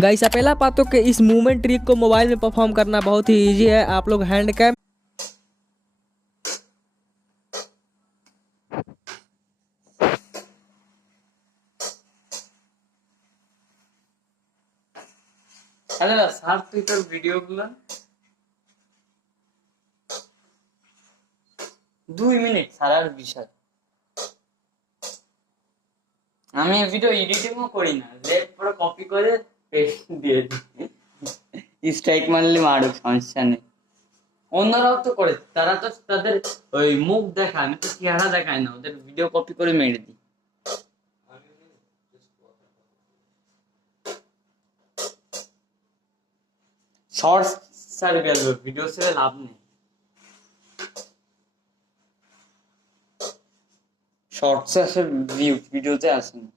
Guys आप पहला पाते हो कि इस मूवमेंट ट्रिक को मोबाइल में परफॉर्म करना बहुत ही इजी है। आप लोग हैंड कैम আরে স্যার তুই তোর ভিডিওগুলো 2 মিনিট সারার বিষয়। আমি ভিডিও এডিটিংও করি না, লেট পুরো কপি করে পেস্ট দিয়ে দিই। স্ট্রাইক মারলে মারুক, সমস্যা নেই। অন্যরাও তো করে, তারা তো তাদের ওই মুখ দেখায়, আমি তো চেহারা দেখাই না, ওদের ভিডিও কপি করে মেরে দিই। শর্টস স্যার গেল, ভিডিও ছেড়ে লাভ নেই। শর্টসে আসে ভিউ, ভিডিওতে আসে না।